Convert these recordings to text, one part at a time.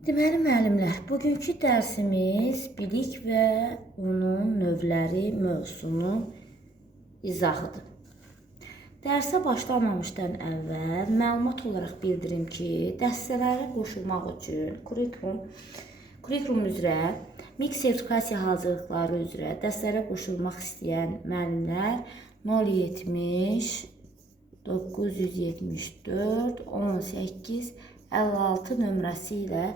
Deməli müəllimlər, bugünkü dərsimiz bilik və onun növləri mövzusunun izahıdır. Dərsə başlamamışdan əvvəl məlumat olaraq bildirim ki, dəstələrə qoşulmaq üçün kurikulum üzrə, MİQ sertifikasiya hazırlıqları üzrə dəstələrə qoşulmaq istəyən müəllimlər 070 974 18 56 nömrəsi ilə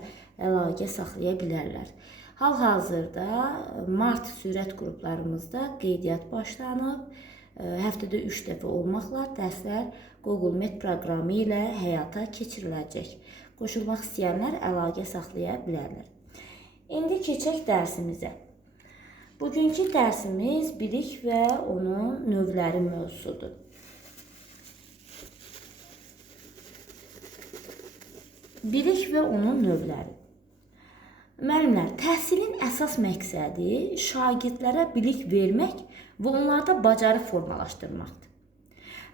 əlaqə saxlaya bilərlər. Hal-hazırda mart sürət qruplarımızda qeydiyyat başlanıb. Həftədə 3 dəfə olmaqla dərslər Google Meet proqramı ilə həyata keçiriləcək. Qoşulmaq istəyənlər əlaqə saxlaya bilərlər. İndi keçək dərsimizə. Bugünkü dərsimiz bilik və onun növləri mövzusudur. Bilik və onun növləri. Müəllimlər, təhsilin əsas məqsədi şagirdlərə bilik vermək və onlarda bacarıq formalaşdırmaqdır.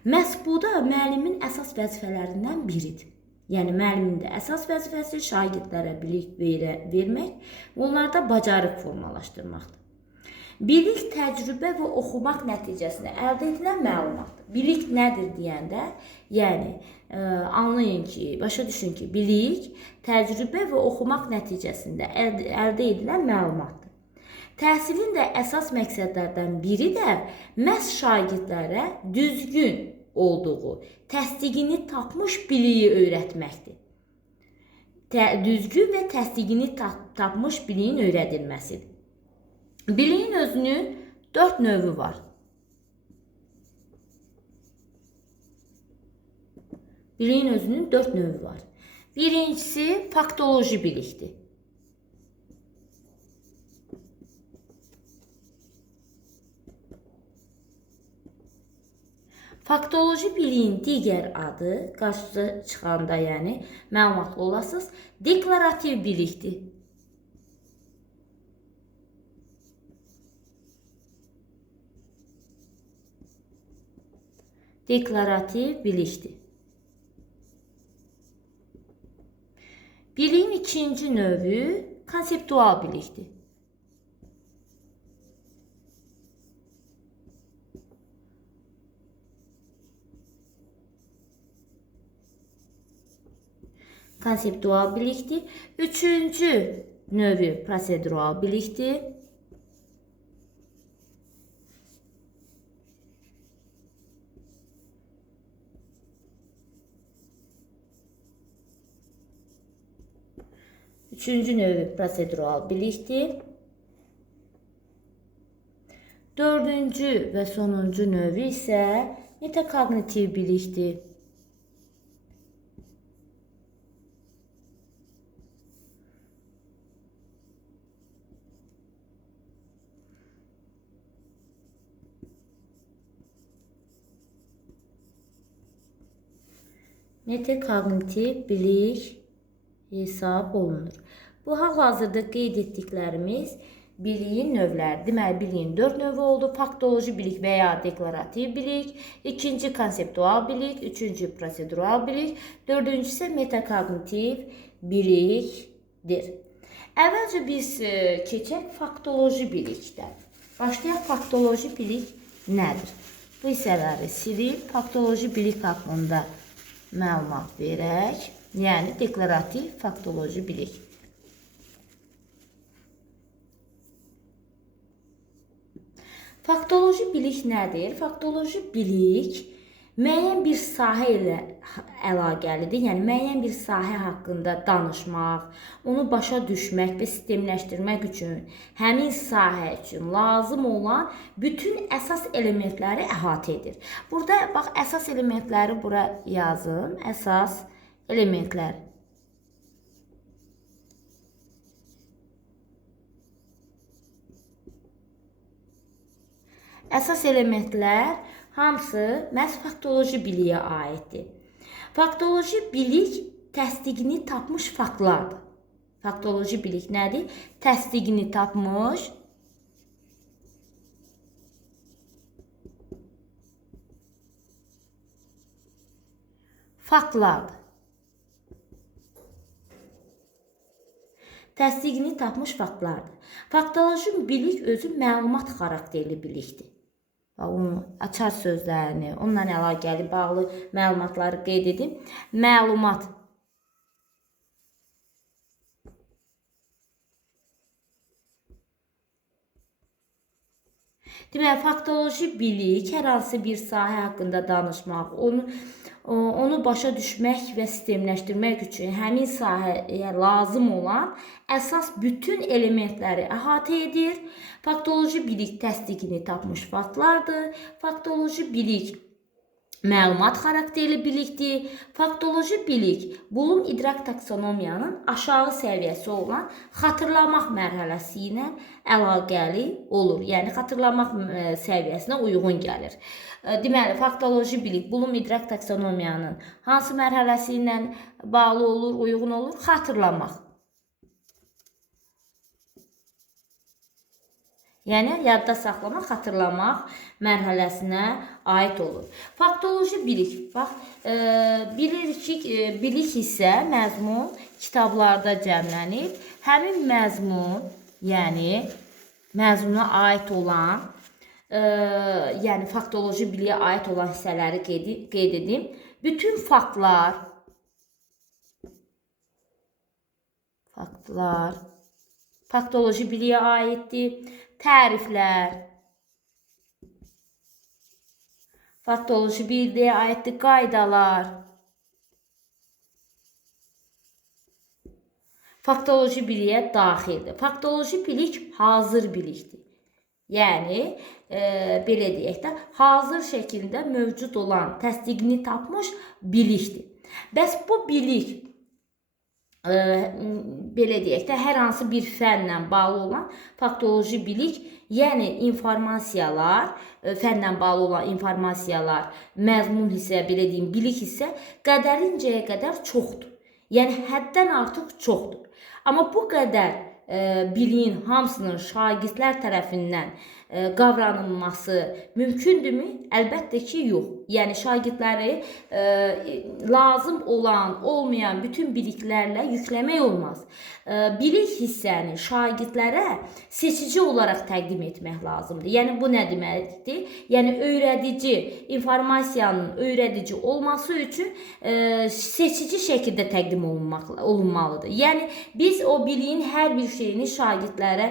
Məhz bu da müəllimin əsas vəzifələrindən biridir. Yəni, müəllimin də əsas vəzifəsi şagirdlərə bilik vermək və onlarda bacarıq formalaşdırmaqdır. Bilik, təcrübə və oxumaq nəticəsində əldə edilən məlumatdır. Bilik nədir deyəndə, yəni anlayın ki, başa düşün ki, bilik, təcrübə və oxumaq nəticəsində əldə edilən məlumatdır. Təhsilin də əsas məqsədlərdən biri də məhz şagirdlərə düzgün olduğu, təsdiqini tapmış biliyi öyrətməkdir. Düzgün və təsdiqini tapmış biliyin öyrədilməsidir. Biliyin özünün 4 növü var. Biliyin özünün 4 növü var. Birincisi faktoloji bilikdir. Faktoloji biliyin digər adı, qarşınıza çıxanda, yəni məlumatlı olasınız, deklarativ bilikdir. Deklarativ bilikdir. Biliyin ikinci növü konseptual bilikdir. Konseptual bilikdir. Üçüncü növü prosedural bilikdir. Üçüncü növü prosedural bilikdir. Dördüncü və sonuncu növü isə metakognitiv bilikdir. Metakognitiv bilik hesab olunur. Bu hal-hazırda qeyd etdiklərimiz biliyin növləri. Deməli, biliyin 4 növü oldu. Faktoloji bilik və ya deklarativ bilik, ikinci konseptual bilik, üçüncü prosedural bilik, dördüncü isə metakognitiv bilikdir. Əvvəlcə biz keçək faktoloji bilikdən. Başlayaq, faktoloji bilik nədir? Bu hissələri silib, faktoloji bilik haqqında məlumat verək. Yəni, deklarativ faktoloji bilik. Faktoloji bilik nədir? Faktoloji bilik müəyyən bir sahə ilə əlaqəlidir. Yəni, müəyyən bir sahə haqqında danışmaq, onu başa düşmək və sistemləşdirmək üçün, həmin sahə üçün lazım olan bütün əsas elementləri əhatə edir. Burada, bax, əsas elementləri bura yazın. Əsas elementlər. Əsas elementlər hamısı məhz faktoloji biliyə aiddir. Faktoloji bilik təsdiqini tapmış faktlardır. Faktoloji bilik nədir? Təsdiqini tapmış faktlardır. təsdiqini tapmış faktlardır. Faktoloji bilik özü məlumat xarakterli bilikdir. Onun açar sözlərini, onunla əlaqəli bağlı məlumatları qeyd edim. Məlumat. Deməli, faktoloji bilik hər hansı bir sahə haqqında danışmaq, onu başa düşmək və sistemləşdirmək üçün həmin sahəyə lazım olan əsas bütün elementləri əhatə edir. Faktoloji bilik təsdiqini tapmış faktlardır. Faktoloji bilik məlumat xarakterli bilikdir. Faktoloji bilik bulum idrak taksonomiyanın aşağı səviyyəsi olan xatırlamaq mərhələsi ilə əlaqəli olur. Yəni xatırlamaq səviyyəsinə uyğun gəlir. Deməli, faktoloji bilik bulum idrak taksonomiyanın hansı mərhələsi ilə bağlı olur, uyğun olur? Xatırlamaq. Yəni, yadda saxlamaq, xatırlamaq mərhələsinə aid olur. Faktoloji bilik. Bax, bilirik ki, bilik isə məzmun kitablarda cəmlənib. Həmin məzmun, yəni məzmuna aid olan, yəni faktoloji biliyə aid olan hissələri qeyd edim. Bütün faktlar faktoloji biliyə aiddir. Təriflər faktoloji biliyə aiddir. Qaydalar faktoloji biliyə daxildir. Faktoloji bilik hazır bilikdir. Yəni, belə deyək də, hazır şəkildə mövcud olan, təsdiqini tapmış bilikdir. Bəs bu bilik, belə deyək də, hər hansı bir fənlə bağlı olan faktoloji bilik, yəni informasiyalar, fənlə bağlı olan informasiyalar, məzmun hissə, belə deyim, bilik hissə qədərincəyə qədər çoxdur. Yəni, həddən artıq çoxdur. Amma bu qədər biliyin hamısının şagirdlər tərəfindən qavranılması mümkündürmü? Əlbəttə ki, yox. Yəni, şagirdləri lazım olan, olmayan bütün biliklərlə yükləmək olmaz. Bilik hissəni şagirdlərə seçici olaraq təqdim etmək lazımdır. Yəni, bu nə deməkdir? Yəni, öyrədici, informasiyanın öyrədici olması üçün seçici şəkildə təqdim olunmalıdır. Yəni, biz o biliyin hər bir şeyini şagirdlərə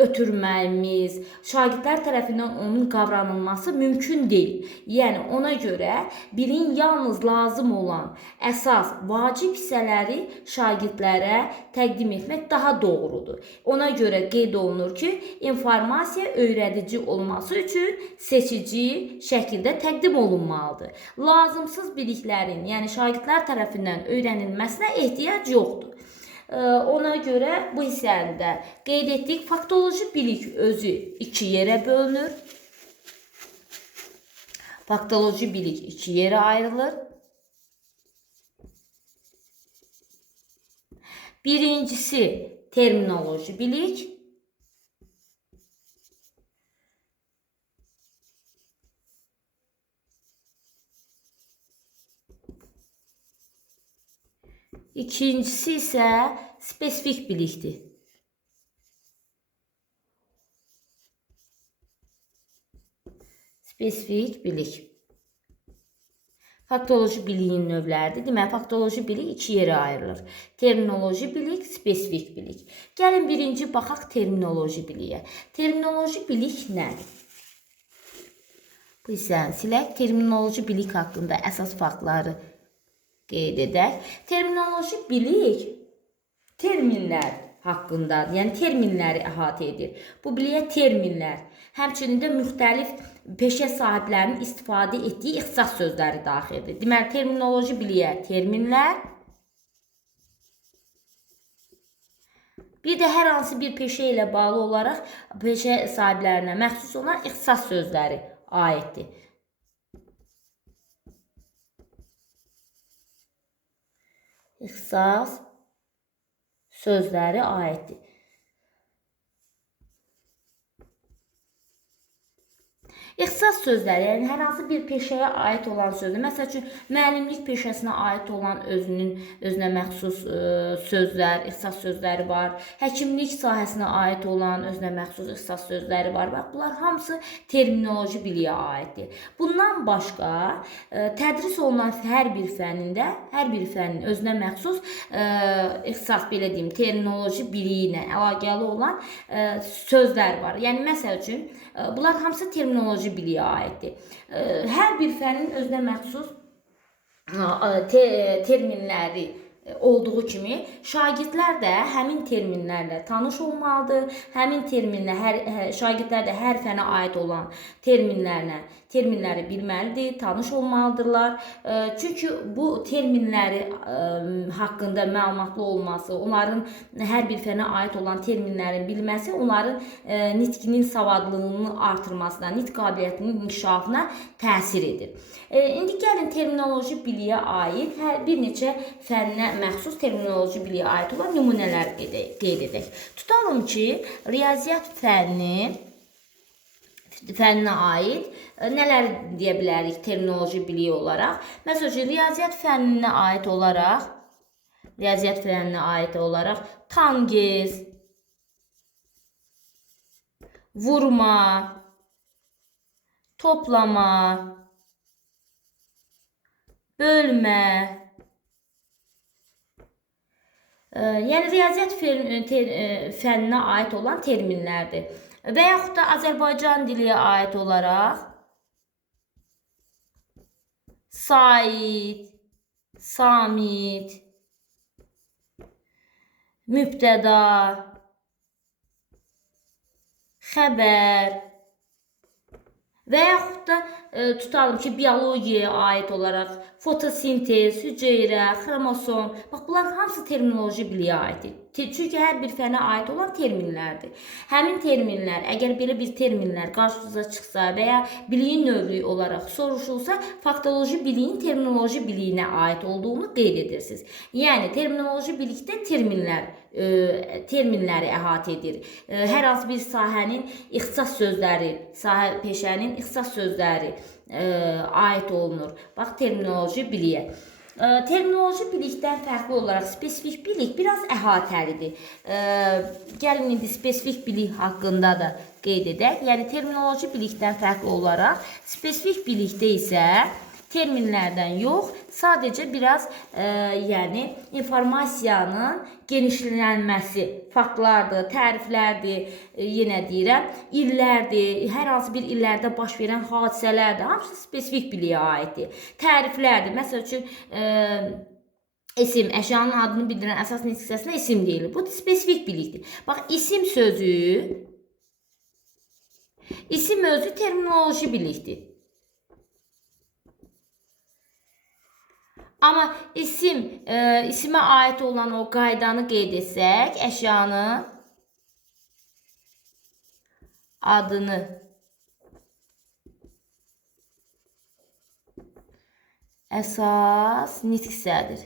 ötürməyimiz, şagirdlər tərəfindən onun qavranılması mümkün deyil. Yəni, ona görə biliyin yalnız lazım olan əsas, vacib hissələri şagirdlərə təqdim etmək daha doğrudur. Ona görə qeyd olunur ki, informasiya öyrədici olması üçün seçici şəkildə təqdim olunmalıdır. Lazımsız biliklərin, yəni şagirdlər tərəfindən öyrənilməsinə ehtiyac yoxdur. Ona görə bu hissəni də qeyd etdik. Faktoloji bilik özü iki yerə bölünür. Faktoloji bilik iki yerə ayrılır. Birincisi terminoloji bilik. İkincisi isə spesifik bilikdir. Spesifik bilik. Faktoloji biliyin növləridir. Deməli, faktoloji bilik iki yerə ayrılır. Terminoloji bilik, spesifik bilik. Gəlin birinci baxaq terminoloji biliyə. Terminoloji bilik nədir? Bu hissəni silək. Terminoloji bilik haqqında əsas faktları qeyd edək. Terminoloji bilik terminlər haqqındadır. Yəni, terminləri əhatə edir. Bu biliyə terminlər, həmçinin də müxtəlif peşə sahiblərinin istifadə etdiyi ixtisas sözləri daxildir. Deməli, terminoloji biliyə terminlər, bir də hər hansı bir peşə ilə bağlı olaraq peşə sahiblərinə məxsus olan ixtisas sözləri aiddir. İxtisas sözləri aiddir. İxtisas sözləri, yəni hər hansı bir peşəyə aid olan sözdür. Məsəl üçün, müəllimlik peşəsinə aid olan özünə məxsus sözlər, ixtisas sözləri var. Həkimlik sahəsinə aid olan özünə məxsus ixtisas sözləri var. Bax, bunlar hamısı terminoloji biliyə aiddir. Bundan başqa, tədris olunan hər bir fənnin özünə məxsus ixtisas, belə deyim, terminoloji biliyi ilə əlaqəli olan sözlər var. Yəni, məsəl üçün, bunlar hamısı terminoloji biliyə aiddir. Hər bir fənnin özünə məxsus terminləri olduğu kimi, şagirdlər də həmin terminlərlə tanış olmalıdır. Həmin şagirdlər də hər fənə aid olan terminləri bilməlidir, tanış olmalıdırlar. Çünki bu terminləri haqqında məlumatlı olması, onların hər bir fənə aid olan terminlərin bilməsi, onların nitqinin savadlılığını artırmasına, nitq qabiliyyətinin inkişafına təsir edir. İndi gəlin terminoloji biliyə aid bir neçə fənnə məxsus terminoloji biliyə aid olan nümunələr qeyd edək. Tutalım ki, riyaziyyat fənninə aid nələr deyə bilərik terminoloji biliyə olaraq? Məsəl üçün, riyaziyyat fənninə aid olaraq tangez, vurma, toplama, bölmə, yəni riyaziyyat fənninə aid olan terminlərdir. Və yaxud da Azərbaycan diliyə aid olaraq sait, samit, mübtəda, xəbər və yaxud da tutalım ki, biologiyaya aid olaraq fotosintez, hüceyrə, xromosom. Bax, bunlar hamısı terminoloji biliyə aiddir. Çünki hər bir fənə aid olan terminlərdir. Həmin terminlər, əgər belə bir terminlər qarşınıza çıxsa və ya biliyin növü olaraq soruşulsa, faktoloji biliyin terminoloji biliyinə aid olduğunu qeyd edirsiniz. Yəni, terminoloji bilikdə terminləri əhatə edir. Hər hansı bir sahənin ixtisas sözləri, peşənin ixtisas sözləri aid olunur. Bax, terminoloji biliyə. Terminoloji bilikdən fərqli olaraq spesifik bilik biraz əhatəlidir. Gəlin indi spesifik bilik haqqında da qeyd edək. Yəni, terminoloji bilikdən fərqli olaraq spesifik bilikdə isə terminlərdən yox, sadəcə biraz informasiyanın genişlənməsi, faktlardır, təriflərdir, yenə deyirəm, illərdir, hər hansı bir illərdə baş verən hadisələrdir, hamısı spesifik biliyə aiddir. Təriflərdir, məsəl üçün, isim, əşyanın adını bildirən əsas nitq hissəsinə isim deyilir. Bu spesifik bilikdir. Bax, isim özü terminoloji bilikdir. Amma isimə aid olan o qaydanı qeyd etsək, əşyanın adını əsas nitq hissədir.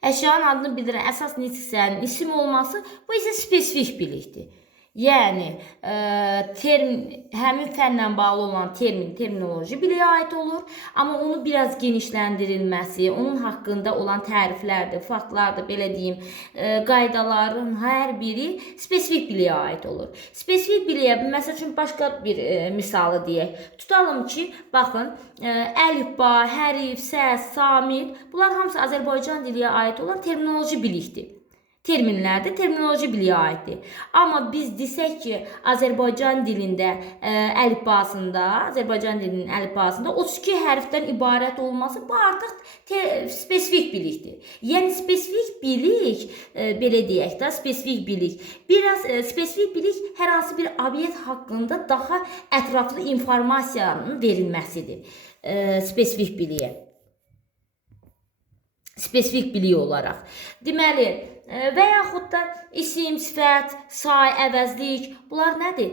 Əşyanın adını bildirən əsas nitq hissənin isim olması, bu isə spesifik bilikdir. Yəni, həmin fənlə bağlı olan terminoloji biliyə aid olur, amma onu biraz genişləndirilməsi, onun haqqında olan təriflərdir, faktlardır, belə deyim, qaydaların hər biri spesifik biliyə aid olur. Spesifik biliyə, məsəl üçün, başqa bir misalı deyək. Tutalım ki, baxın, əlifba, hərif, səs, samit, bunlar hamısı Azərbaycan diliyə aid olan terminoloji bilikdir. Terminlərdə terminoloji biliyə aiddir. Amma biz desək ki, Azərbaycan dilinin əlifbasında 32 hərfdən ibarət olması, bu artıq spesifik bilikdir. Yəni, spesifik bilik, belə deyək də, spesifik bilik. Spesifik bilik hər hansı bir obyekt haqqında daha ətraflı informasiyanın verilməsidir. Spesifik biliyə olaraq. Deməli, və yaxud da isim, sifət, say, əvəzlik, bunlar nədir?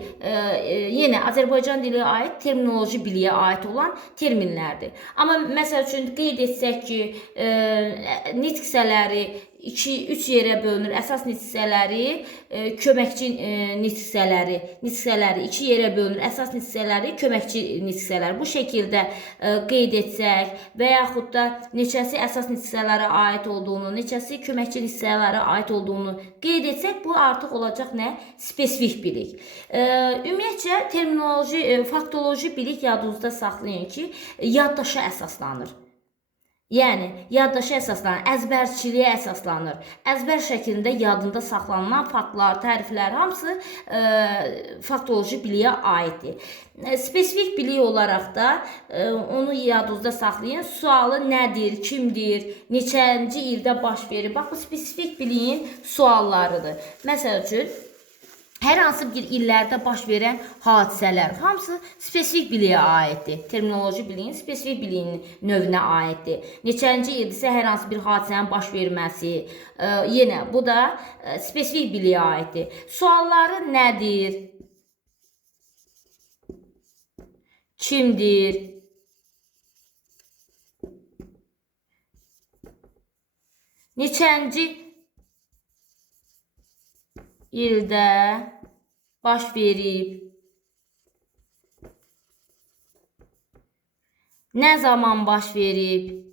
Yenə Azərbaycan dilinə aid terminoloji biliyə aid olan terminlərdir. Amma məsəl üçün qeyd etsək ki, nitq hissələri 2-3 yerə bölünür. Əsas nitq hissələri, köməkçi nitq hissələri, 2 yerə bölünür. Əsas nitq hissələri, köməkçi nitq hissələri. Bu şəkildə qeyd etsək və yaxud da neçəsi əsas nitq hissələrə aid olduğunu, neçəsi köməkçi nitq hissələrə aid olduğunu qeyd etsək, bu artıq olacaq nə? Spesifik bilik. Ümumiyyətcə terminoloji, faktoloji bilik yadınızda saxlayın ki, yaddaşa əsaslanır. Yəni, yaddaşa əsaslanır, əzbərçiliyə əsaslanır. Əzbər şəklində yadında saxlanılan faktlar, təriflər hamısı faktoloji biliyə aiddir. Spesifik bilik olaraq da onu yadınızda saxlayın. Sualı nədir, kimdir, neçənci ildə baş verir? Bax, bu spesifik biliyin suallarıdır. Məsəl üçün, hər hansı bir illərdə baş verən hadisələr hamısı spesifik biliyə aiddir. Terminoloji biliyin spesifik biliyin növünə aiddir. Neçənci ildirsə hər hansı bir hadisənin baş verməsi, yenə bu da spesifik biliyə aiddir. Sualları nədir? Kimdir? Neçənci ildə baş verib? Nə zaman baş verib?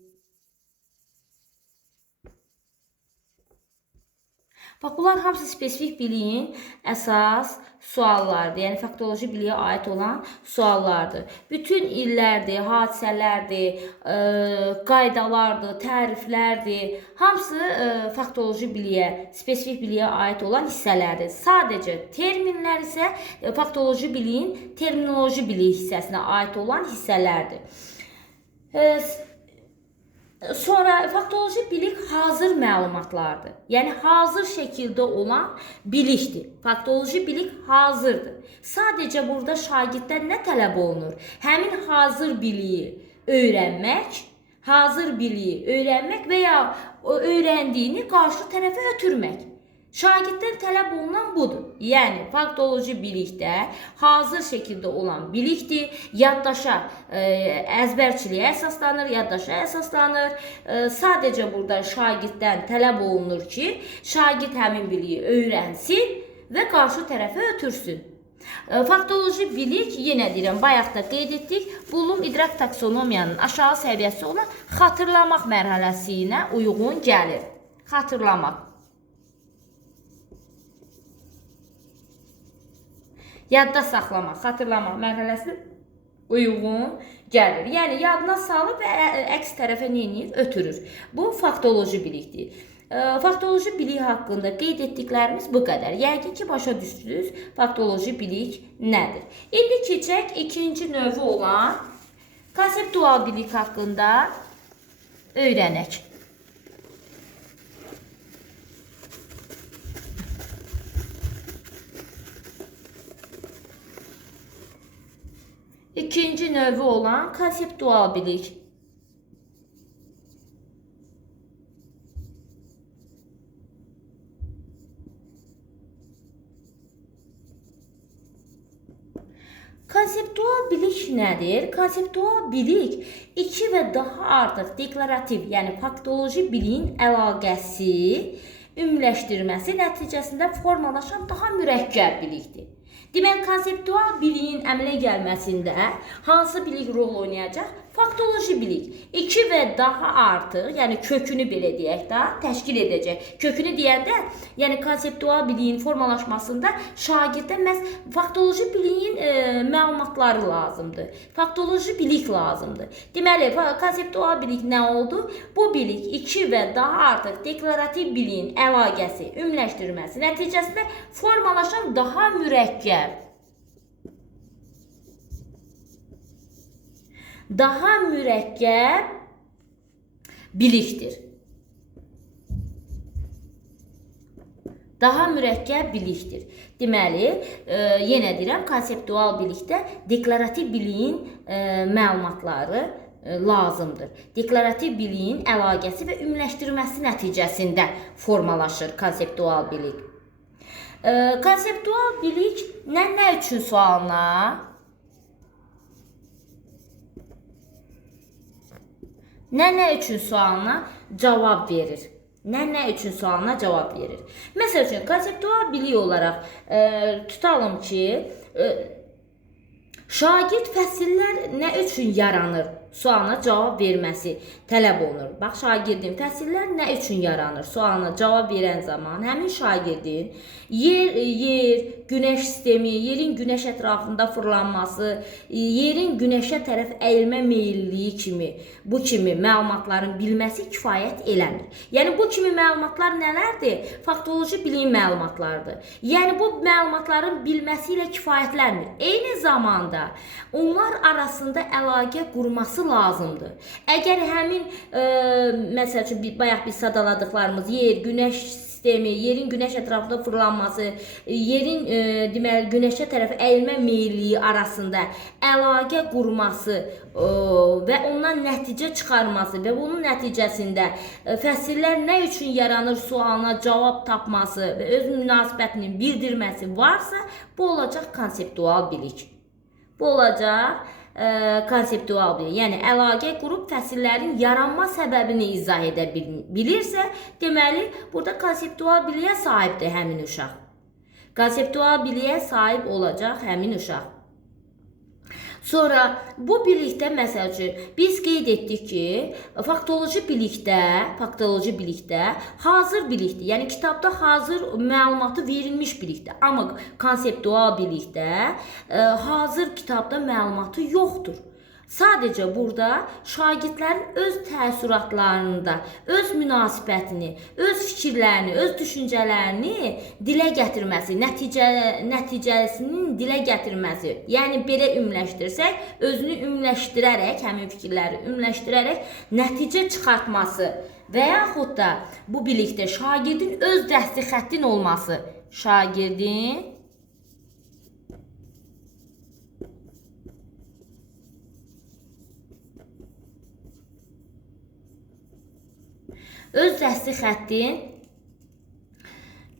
Bax, bunlar hamısı spesifik biliyin əsas suallardır. Yəni, faktoloji biliyə aid olan suallardır. Bütün illərdir, hadisələrdir, qaydalardır, təriflərdir. Hamısı faktoloji biliyə, spesifik biliyə aid olan hissələrdir. Sadəcə terminlər isə faktoloji biliyin terminoloji bilik hissəsinə aid olan hissələrdir. Sonra faktoloji bilik hazır məlumatlardır. Yəni, hazır şəkildə olan bilikdir. Faktoloji bilik hazırdır. Sadəcə burada şagirddən nə tələb olunur? Həmin hazır biliyi öyrənmək və ya öyrəndiyini qarşı tərəfə ötürmək. Şagirddən tələb olunan budur. Yəni, faktoloji bilikdə hazır şəkildə olan bilikdir. Yaddaşa, əzbərçiliyə əsaslanır, Sadəcə burada şagirddən tələb olunur ki, şagird həmin biliyi öyrənsin və qarşı tərəfə ötürsün. Faktoloji bilik, yenə deyirəm, bayaq da qeyd etdik, Bloom idrak taksonomiyanın aşağı səviyyəsi olan xatırlamaq mərhələsinə uyğun gəlir. Xatırlamaq. Yadda saxlamaq, xatırlamaq mərhələsi uyğun gəlir. Yəni, yadına salıb və əks tərəfə neyinir? Ötürür. Bu, faktoloji bilikdir. Faktoloji bilik haqqında qeyd etdiklərimiz bu qədər. Yəqin ki, başa düşdünüz, faktoloji bilik nədir? İndi keçək ikinci növü olan konseptual bilik haqqında öyrənək. İkinci növü olan konseptual bilik. Konseptual bilik nədir? Konseptual bilik iki və daha artıq deklarativ, yəni faktoloji biliyin əlaqəsi, ümumiləşdirməsi nəticəsində formalaşan daha mürəkkəb bilikdir. Deməli, konseptual biliyin əmələ gəlməsində hansı bilik rol oynayacaq? Faktoloji bilik. 2 və daha artıq, yəni kökünü belə deyək də, təşkil edəcək. Kökünü deyəndə, yəni konseptual biliyin formalaşmasında şagirdə məhz faktoloji biliyin məlumatları lazımdır. Faktoloji bilik lazımdır. Deməli, konseptual bilik nə oldu? Bu bilik 2 və daha artıq deklarativ biliyin əlaqəsi, ümumiləşdirməsi nəticəsində formalaşan daha mürəkkəb, bilikdir. Daha mürəkkəb bilikdir. Deməli, yenə deyirəm, konseptual bilikdə deklarativ biliyin məlumatları lazımdır. Deklarativ biliyin əlaqəsi və ümumiləşdirilməsi nəticəsində formalaşır konseptual bilik. Konseptual bilik nə üçün sualına? Nə üçün sualına cavab verir? Nə üçün sualına cavab verir? Məsəl üçün, konseptual bilik olaraq tutalım ki, şagird fəsillər nə üçün yaranır sualına cavab verməsi tələb olunur. Bax, şagirdin fəsillər nə üçün yaranır sualına cavab verən zaman həmin şagirdin yer, günəş sistemi, yerin günəş ətrafında fırlanması, yerin günəşə tərəf əyilmə meyilliyi kimi bu kimi məlumatların bilməsi kifayət eləmir. Yəni bu kimi məlumatlar nələrdir? Faktoloji biliyin məlumatlarıdır. Yəni bu məlumatların bilməsi ilə kifayətlənmir. Eyni zamanda onlar arasında əlaqə qurması lazımdır. Əgər həmin məsəl üçün bayaq biz sadaladıqlarımız yer, günəş sistemi, yerin günəş ətrafında fırlanması, yerin deməli günəşə tərəf əyilmə meyilliyi arasında əlaqə qurması və ondan nəticə çıxarması və bunun nəticəsində fəsillər nə üçün yaranır sualına cavab tapması və öz münasibətini bildirməsi varsa, bu olacaq konseptual bilik. Bu olacaq konseptual bilik. Yəni əlaqə qurub fəsillərin yaranma səbəbini izah edə bilirsə, deməli burada konseptual biliyə sahibdir həmin uşaq. Konseptual biliyə sahib olacaq həmin uşaq. Sonra bu bilikdə məsəl üçün biz qeyd etdik ki, faktoloji bilikdə hazır bilikdir. Yəni kitabda hazır məlumatı verilmiş bilikdir. Amma konseptual bilikdə hazır kitabda məlumatı yoxdur. Sadəcə burada şagirdlərin öz təəssüratlarında, öz münasibətini, öz fikirlərini, öz düşüncələrini dilə gətirməsi, nəticəsinin dilə gətirməsi, yəni belə ümumiləşdirsək, özünü ümumiləşdirərək, həmin fikirləri ümumiləşdirərək nəticə çıxartması və yaxud da bu bilikdə şagirdin öz dəsti xəttin olması, şagirdin öz dəsti xəttin,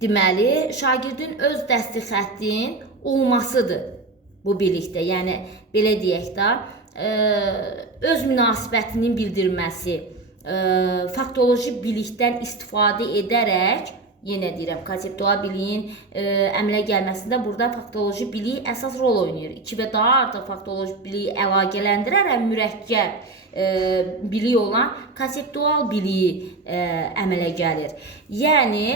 deməli, şagirdin öz dəsti xəttin olmasıdır bu bilikdə. Yəni, belə deyək də, öz münasibətinin bildirməsi, faktoloji bilikdən istifadə edərək, yenə deyirəm, konseptual biliyin əmələ gəlməsində burada faktoloji bilik əsas rol oynayır. 2 və daha artıq faktoloji biliyi əlaqələndirərək mürəkkəb bilik olan konseptual biliyi əmələ gəlir. Yəni,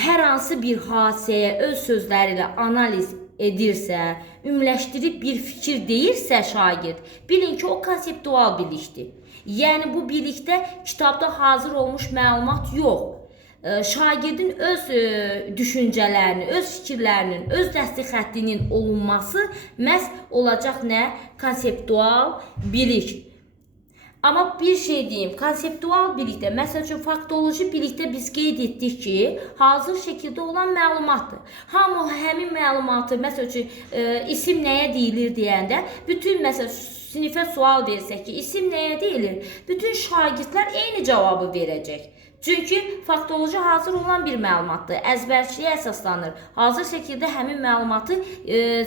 hər hansı bir hadisəyə öz sözləri ilə analiz edirsə, ümumiləşdirib bir fikir deyirsə şagird, bilin ki, o konseptual bilikdir. Yəni, bu bilikdə kitabda hazır olmuş məlumat yox. Şagirdin öz düşüncələrini, öz fikirlərinin, öz dəsti xəttinin olunması məhz olacaq nə? Konseptual bilik. Amma bir şey deyim, konseptual bilikdə, məsəl üçün faktoloji bilikdə biz qeyd etdik ki, hazır şəkildə olan məlumatdır. Hamı həmin məlumatı, məsəl üçün isim nəyə deyilir deyəndə, bütün məsəl sinifə sual versək ki, isim nəyə deyilir? Bütün şagirdlər eyni cavabı verəcək. Çünki faktoloji hazır olan bir məlumatdır, əzbərçiliyə əsaslanır. Hazır şəkildə həmin məlumatı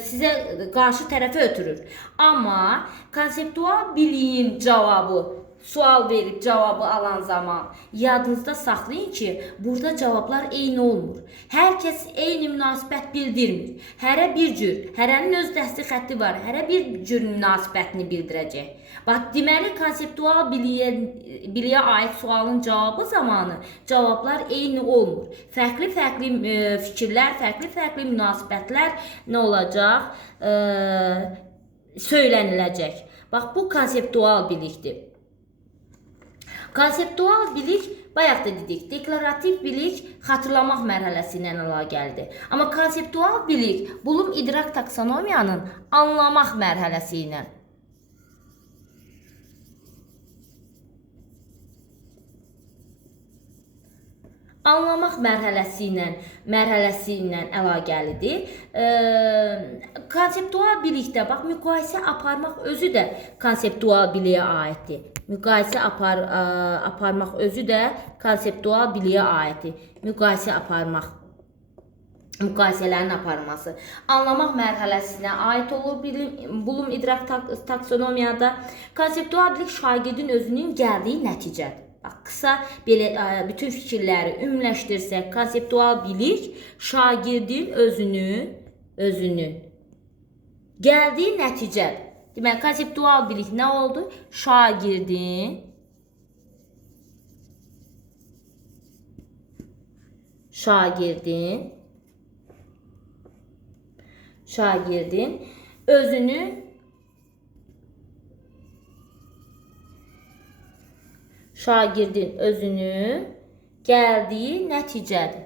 sizə qarşı tərəfə ötürür. Amma konseptual biliyin cavabı, sual verib cavabı alan zaman yadınızda saxlayın ki, burada cavablar eyni olmur. Hər kəs eyni münasibət bildirmir. Hərə bir cür, hərənin öz dəsti xətti var, hərə bir cür münasibətini bildirəcək. Bax, deməli, konseptual biliyə aid sualın cavabı zamanı cavablar eyni olmur. Fərqli-fərqli fikirlər, fərqli-fərqli münasibətlər nə olacaq? Söyləniləcək. Bax, bu konseptual bilikdir. Konseptual bilik, bayaq da dedik, deklarativ bilik xatırlamaq mərhələsi ilə əlaqəlidir. Amma konseptual bilik bulum idrak taksonomiyanın anlamaq mərhələsi ilə. Anlamaq mərhələsi ilə əlaqəlidir. Konseptual bilikdə bax müqayisə aparmaq özü də konseptual biliyə aiddir. Müqayisə aparmaq özü də konseptual biliyə aiddir. Müqayisə aparmaq, müqayisələrin aparması. Anlamaq mərhələsinə aid olur. Bloom idrak taksonomiyada konseptual bilik şagirdin özünün gəldiyi nəticədir. Qısa belə bütün fikirləri ümumiləşdirsək, konseptual bilik şagirdin özünün gəldiyi nəticədir. Deməli, konseptual bilik nə oldu? Şagirdin özünün gəldiyi nəticədir.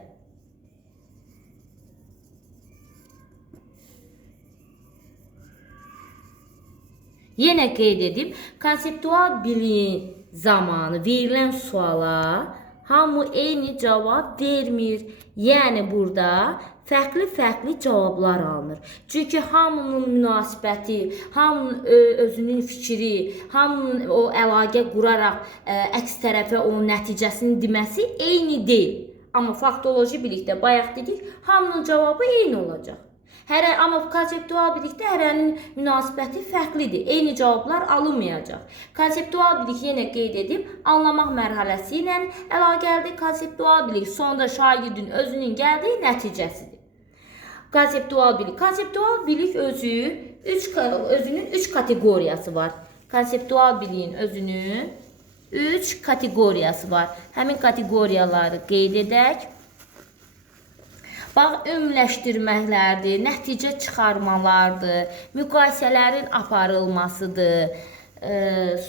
Yenə qeyd edib, konseptual biliyin zamanı verilən suala hamı eyni cavab vermir. Yəni burada fərqli cavablar alınır. Çünki hamının münasibəti, hamının özünün fikri, hamının o əlaqə quraraq əks tərəfə onun nəticəsini deməsi eyni deyil. Amma faktoloji bilikdə bayaq dedik, hamının cavabı eyni olacaq. Amma konseptual bilikdə hərənin münasibəti fərqlidir. Eyni cavablar alınmayacaq. Konseptual bilik yenə qeyd edib, anlamaq mərhələsi ilə əlaqəlidir. Konseptual bilik sonda şagirdin özünün gəldiyi nəticəsidir. Konseptual bilik özünün 3 kateqoriyası var. Konseptual biliyin özünün 3 kateqoriyası var. Həmin kateqoriyaları qeyd edək. Bax, ümumiləşdirməklərdir, nəticə çıxarmalardır, müqayisələrin aparılmasıdır,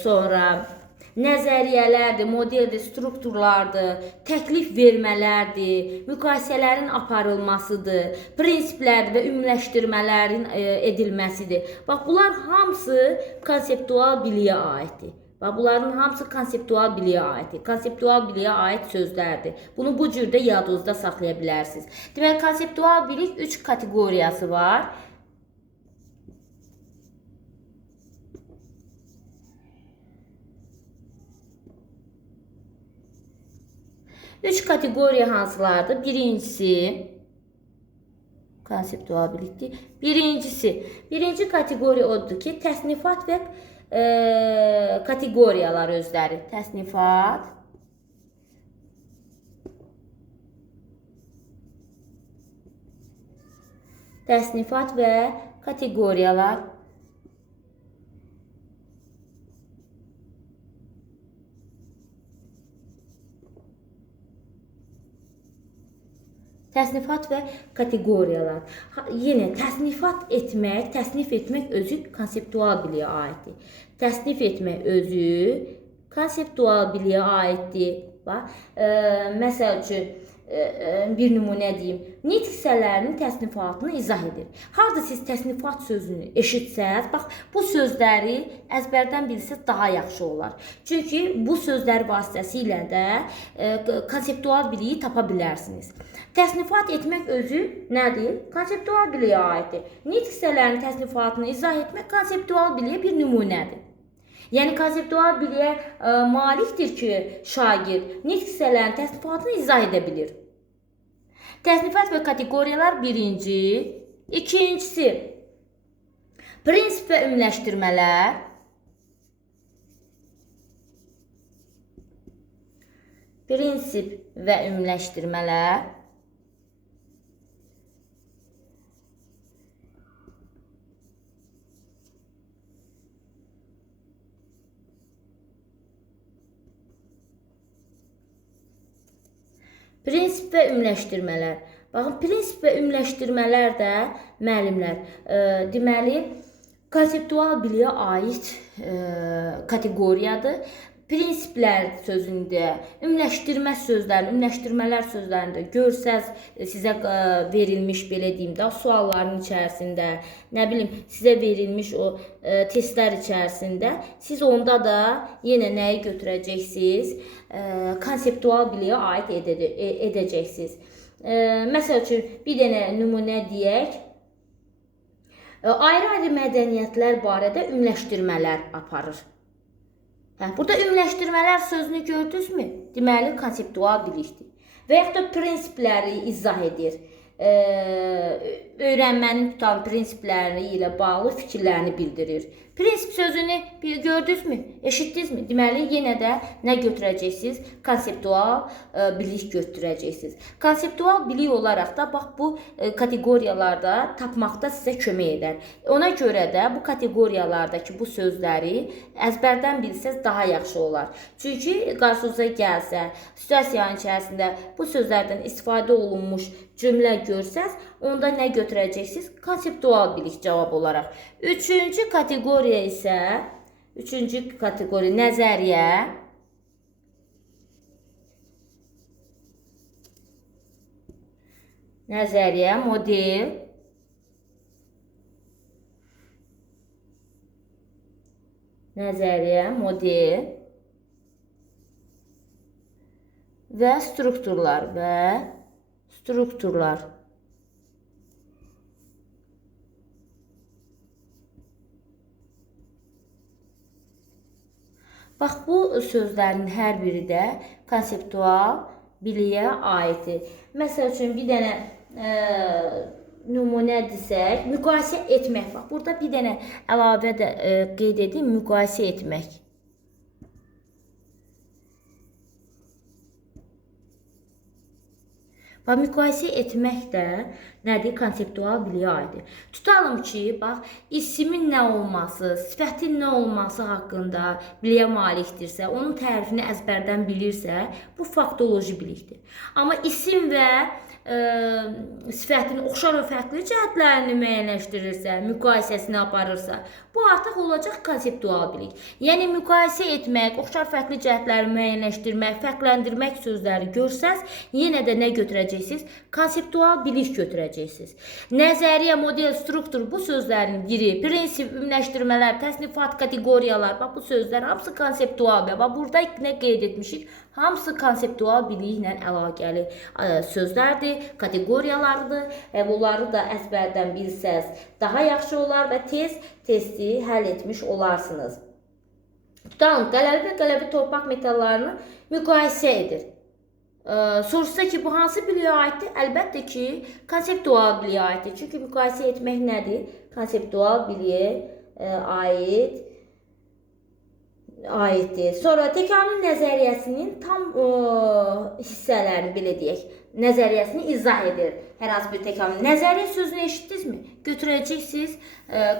sonra nəzəriyyələrdir, modeldir, strukturlardır, təklif vermələrdir, müqayisələrin aparılmasıdır, prinsiplərdir və ümumiləşdirmələrin edilməsidir. Bax, bunlar hamısı konseptual biliyə aiddir. Bunların hamısı konseptual biliyə aiddir. Konseptual biliyə aid sözlərdir. Bunu bu cürdə yadınızda saxlaya bilərsiniz. Deməli, konseptual bilik 3 kateqoriyası var. Üç kateqoriya hansılardır? Birincisi konseptual bilikdir. Birinci kateqoriya odur ki, təsnifat və kateqoriyalar özləri. Təsnifat və kateqoriyalar. Təsnifat və kateqoriyalar. Yenə təsnif etmək özü konseptual biliyə aiddir. Təsnif etmək özü konseptual biliyə aiddir. Məsəl üçün, bir nümunə deyim. Nitq hissələrinin təsnifatını izah edir. Harada siz təsnifat sözünü eşitsəz, bax, bu sözləri əzbərdən bilsəz daha yaxşı olar. Çünki bu sözlər vasitəsilə də konseptual biliyi tapa bilərsiniz. Təsnifat etmək özü nədir? Konseptual biliyə aiddir. Nitq hissələrinin təsnifatını izah etmək konseptual biliyə bir nümunədir. Yəni, konseptual biliyə malikdir ki, şagird nitq hissələrinin təsnifatını izah edə bilir. Təsnifat və kateqoriyalar birinci. İkincisi, prinsip və ümumiləşdirmələr. Prinsip və ümumiləşdirmələr. Baxın, prinsip və ümumiləşdirmələr də müəllimlər, deməli, konseptual biliyə aid kateqoriyadır. prinsiplər sözündə, ümumiləşdirmələr sözlərində görsəz sizə verilmiş belə deyim də sualların içərisində, nə bilim sizə verilmiş o testlər içərisində siz onda da yenə nəyi götürəcəksiniz? Konseptual biliyə aid edəcəksiniz. Məsəl üçün bir dənə nümunə deyək. Ayrı-ayrı mədəniyyətlər barədə ümumiləşdirmələr aparır. Burada ümumiləşdirmələr sözünü gördünüzmü? Deməli, konseptual bilikdir. Və yaxud da prinsipləri izah edir. Öyrənmənin tutan prinsipləri ilə bağlı fikirlərini bildirir. Prinsip sözünü gördünüzmü? Eşitdinizmi? Deməli, yenə də nə götürəcəksiniz? Konseptual bilik götürəcəksiniz. Konseptual bilik olaraq da bax bu kateqoriyalarda tapmaqda sizə kömək edər. Ona görə də bu kateqoriyalardakı bu sözləri əzbərdən bilsəz daha yaxşı olar. Çünki qarşınıza gəlsə, situasiyanın içərisində bu sözlərdən istifadə olunmuş cümlə görsəz, onda nə götürəcəksiniz? Konseptual bilik cavab olaraq. Üçüncü kateqoriya isə, nəzəriyyə. Nəzəriyyə, model. Nəzəriyyə, model. Və strukturlar. Bax, bu sözlərin hər biri də konseptual biliyə aiddir. Məsəl üçün, bir dənə nümunə desək, müqayisə etmək. Bax, burada bir dənə əlavə də qeyd edeyim, müqayisə etmək. Və müqayisə etmək də nədir? Konseptual biliyə aiddir. Tutalım ki, bax, isimin nə olması, sifətin nə olması haqqında biliyə malikdirsə, onun tərifini əzbərdən bilirsə, bu faktoloji bilikdir. Amma isim və sifətin oxşar və fərqli cəhətlərini müəyyənləşdirirsə, müqayisəsini aparırsa, bu artıq olacaq konseptual bilik. Yəni, müqayisə etmək, oxşar fərqli cəhətləri müəyyənləşdirmək, fərqləndirmək sözləri görsəz, yenə də nə götürəcəksiniz? Konseptual bilik götürəcəksiniz. Nəzəriyyə, model, struktur bu sözlərin biri, prinsip, ümumiləşdirmələr, təsnifat, kateqoriyalar, bax bu sözlər hamısı konseptual bilik. Bax, burada nə qeyd etmişik? Hamısı konseptual biliklə əlaqəli sözlərdir, kateqoriyalardır. Bunları da əzbərdən bilsəz daha yaxşı olar və testi həll etmiş olarsınız. Tutalım, qələbi və qələbi torpaq metallarını müqayisə edir. Soruşsa ki, bu hansı biliyə aiddir? Əlbəttə ki, konseptual biliyə aiddir. Çünki müqayisə etmək nədir? Konseptual biliyə aiddir. Sonra təkamül nəzəriyyəsinin tam hissələrini, belə deyək, nəzəriyyəsini izah edir. Hər hansı bir təkamül. Nəzəriyyə sözünü eşitdinizmi? Götürəcəksiniz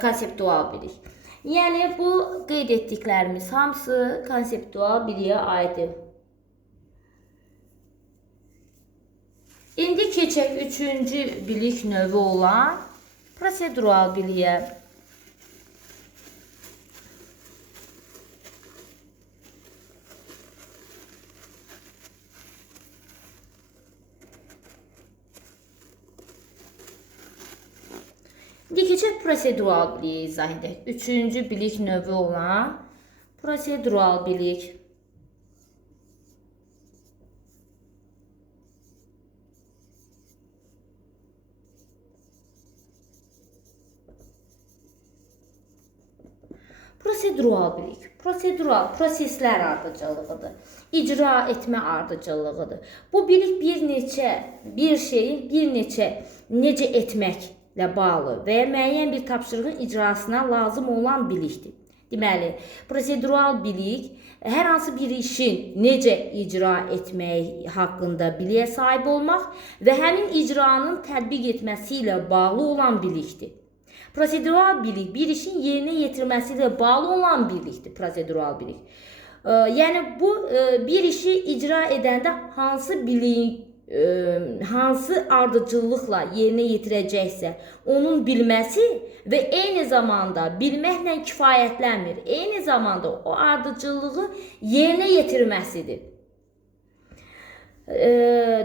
konseptual bilik. Yəni, bu qeyd etdiklərimiz hamısı konseptual biliyə aiddir. İndi keçək üçüncü bilik növü olan prosedural biliyə. İndi keçək prosedural biliyi izah edək. Üçüncü bilik növü olan prosedural bilik. Prosedural bilik. Prosedural proseslər ardıcıllığıdır. İcra etmə ardıcıllığıdır. Bu bilik bir şeyin necə etməklə bağlı və ya müəyyən bir tapşırığın icrasına lazım olan bilikdir. Deməli, prosedural bilik hər hansı bir işin necə icra etmək haqqında biliyə sahib olmaq və həmin icranın tətbiq etməsi ilə bağlı olan bilikdir. Prosedural bilik bir işin yerinə yetirməsi ilə bağlı olan bilikdir. Prosedural bilik. Yəni bu bir işi icra edəndə hansı biliyin hansı ardıcıllıqla yerinə yetirəcəksə, onun bilməsi və eyni zamanda bilməklə kifayətlənmir. Eyni zamanda o ardıcıllığı yerinə yetirməsidir.